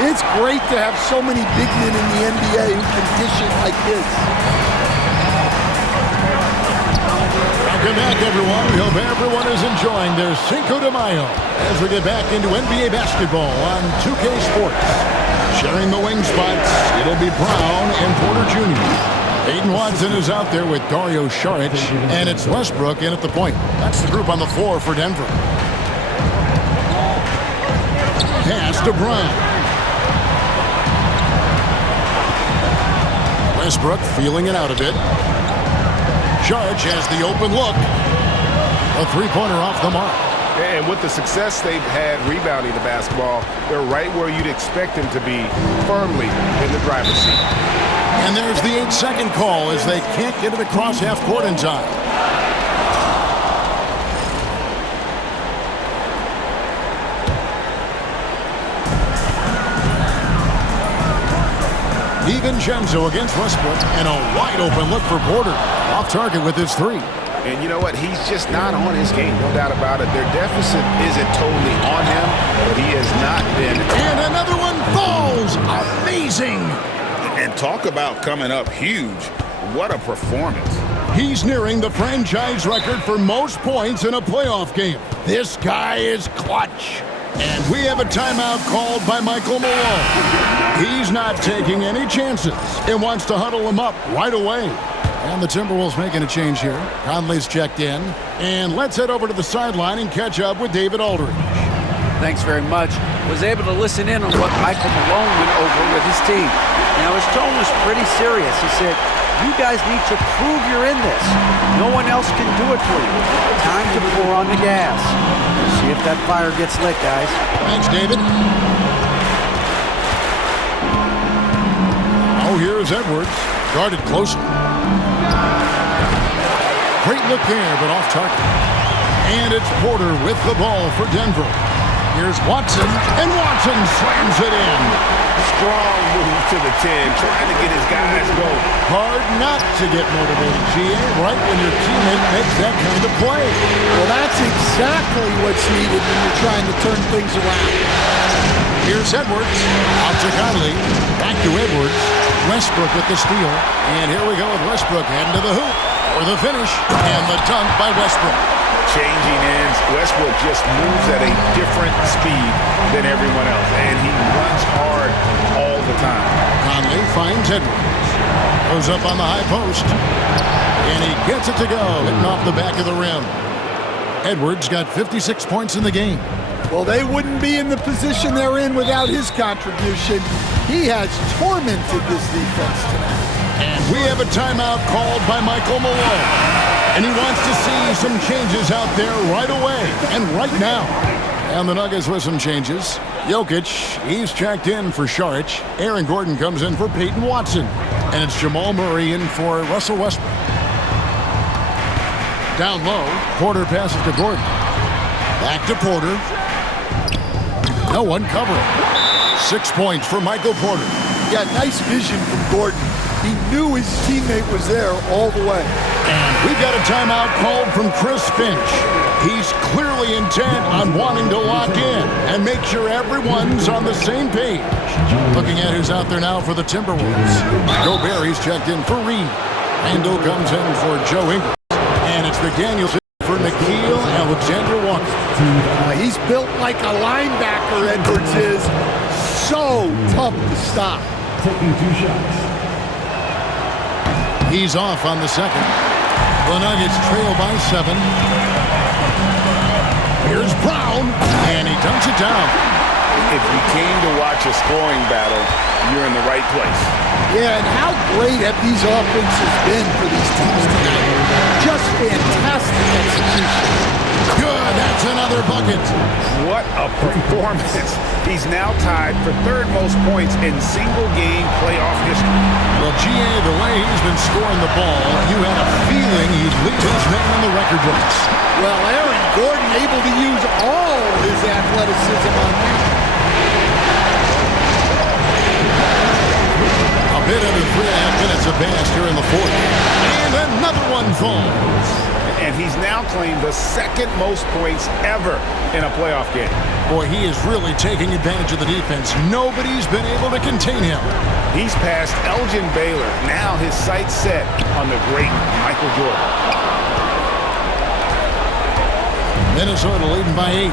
It's great to have so many big men in the NBA who can dish it like this. Welcome back, everyone. We hope everyone is enjoying their Cinco de Mayo as we get back into NBA basketball on 2K Sports. Sharing the wing spots, it'll be Brown and Porter Jr. Aiden Watson is out there with Dario Saric, and it's Westbrook in at the point. That's the group on the floor for Denver. Pass to Brown. Westbrook feeling it out a bit. Saric has the open look. A three-pointer off the mark. And with the success they've had rebounding the basketball, they're right where you'd expect them to be, firmly in the driver's seat. And there's the 8-second call as they can't get it across half court in time. DiVincenzo against Westbrook, and a wide open look for Porter. Off target with his three. And you know what? He's just not on his game, no doubt about it. Their deficit isn't totally on him, but he has not been. And another one falls. Amazing. And talk about coming up huge. What a performance. He's nearing the franchise record for most points in a playoff game. This guy is clutch. And we have a timeout called by Michael Malone. He's not taking any chances and wants to huddle him up right away. And the Timberwolves making a change here. Conley's checked in. And let's head over to the sideline and catch up with David Aldridge. Thanks very much. Was able to listen in on what Michael Malone went over with his team. Now, his tone was pretty serious. He said, you guys need to prove you're in this. No one else can do it for you. Time to pour on the gas. See if that fire gets lit, guys. Thanks, David. Oh, here's Edwards. Guarded closely. Great look there, but off target. And it's Porter with the ball for Denver. Here's Watson, and Watson slams it in. Strong move to the 10, trying to get his guys going. Hard not to get motivated, GA, right when your teammate makes that kind of play. Well, that's exactly what's needed when you're trying to turn things around. Here's Edwards. Out to Conley. Back to Edwards. Westbrook with the steal. And here we go with Westbrook heading to the hoop for the finish. And the dunk by Westbrook. Changing ends, Westbrook just moves at a different speed than everyone else, and he runs hard all the time. Conley finds Edwards. Goes up on the high post. And he gets it to go, hitting off the back of the rim. Edwards got 56 points in the game. Well, they wouldn't be in the position they're in without his contribution. He has tormented this defense tonight. And we have a timeout called by Michael Malone. And he wants to see some changes out there right away and right now. And the Nuggets with some changes. Jokic, he's checked in for Saric. Aaron Gordon comes in for Peyton Watson. And it's Jamal Murray in for Russell Westbrook. Down low, Porter passes to Gordon. Back to Porter. No one covering. 6 points for Michael Porter. Yeah, nice vision from Gordon. He knew his teammate was there all the way. And we got a timeout called from Chris Finch. He's clearly intent on wanting to lock in and make sure everyone's on the same page. Looking at who's out there now for the Timberwolves. Gobert checked in for Reed. Randall comes in for Joe Ingles. And it's McDaniels for Nickeil Alexander-Walker. He's built like a linebacker, Edwards is. So tough to stop. Taking 2 shots. He's off on the second. The Nuggets trail by 7. Here's Brown, and he dunks it down. If you came to watch a scoring battle, you're in the right place. Yeah, and how great have these offenses been for these teams tonight? Just fantastic execution. Good, that's another bucket. What a performance. He's now tied for 3rd most points in single-game playoff history. Well, GA, the way he's been scoring the ball, you had a feeling he'd lead his name in the record books. Well, Aaron Gordon able to use all his athleticism on that. A bit under 3.5 minutes of pass here in the 4th. And another one falls. And and he's now claimed the second most points ever in a playoff game. Boy, he is really taking advantage of the defense. Nobody's been able to contain him. He's past Elgin Baylor. Now his sights set on the great Michael Jordan. Minnesota leading by 8.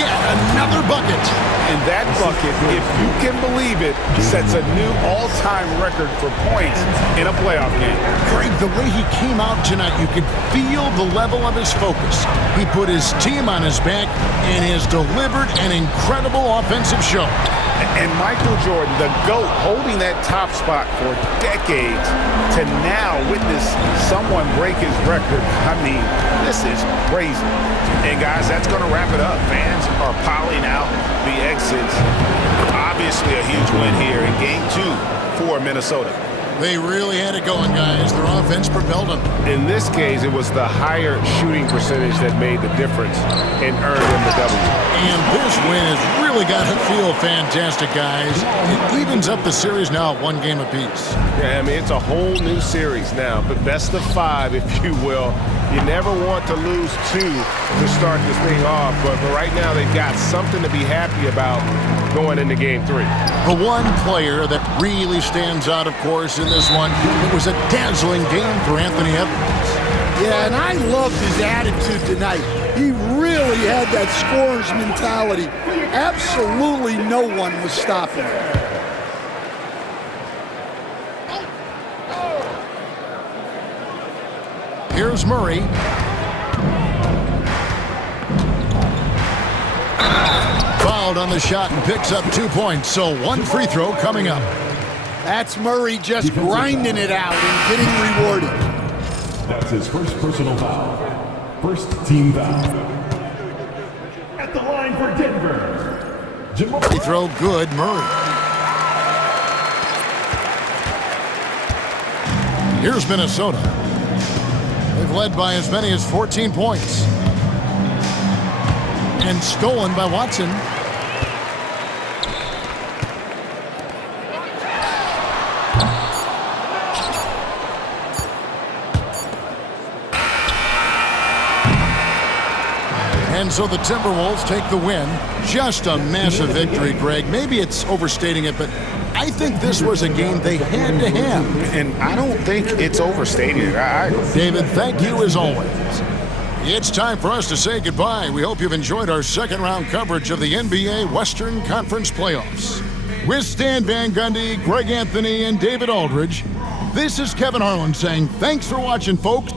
Yet another bucket. And that bucket, if you can believe it, sets a new all-time record for points in a playoff game. Greg, the way he came out tonight, you could feel the level of his focus. He put his team on his back and has delivered an incredible offensive show. And Michael Jordan, the GOAT, holding that top spot for decades, to now witness someone break his record. I mean, this is crazy. And guys, that's going to wrap it up. Fans are piling out the exits. Obviously a huge win here in Game 2 for Minnesota. They really had it going, guys. Their offense propelled them. In this case, it was the higher shooting percentage that made the difference and earned them the W. And this win has really got to feel fantastic, guys. It evens up the series now at 1 game apiece. Yeah, I mean, it's a whole new series now, but best of 5, if you will. You never want to lose 2 to start this thing off, but right now they've got something to be happy about going into Game 3. The one player that really stands out, of course, in this one, it was a dazzling game for Anthony Edwards. Yeah, and I loved his attitude tonight. He really had that scorer's mentality. Absolutely no one was stopping him. Here's Murray. Fouled on the shot and picks up 2 points, so 1 free throw coming up. That's Murray just grinding it out and getting rewarded. That's his first personal foul. First team foul. At the line for Denver, Free throw good, Murray. Here's Minnesota. They've led by as many as 14 points. And stolen by Watson. And so the Timberwolves take the win. Just a massive victory, Greg. Maybe it's overstating it, but I think this was a game they had to have. And I don't think it's overstating it. David, thank you as always. It's time for us to say goodbye. We hope you've enjoyed our second round coverage of the NBA Western Conference Playoffs. With Stan Van Gundy, Greg Anthony, and David Aldridge, this is Kevin Harlan saying thanks for watching, folks.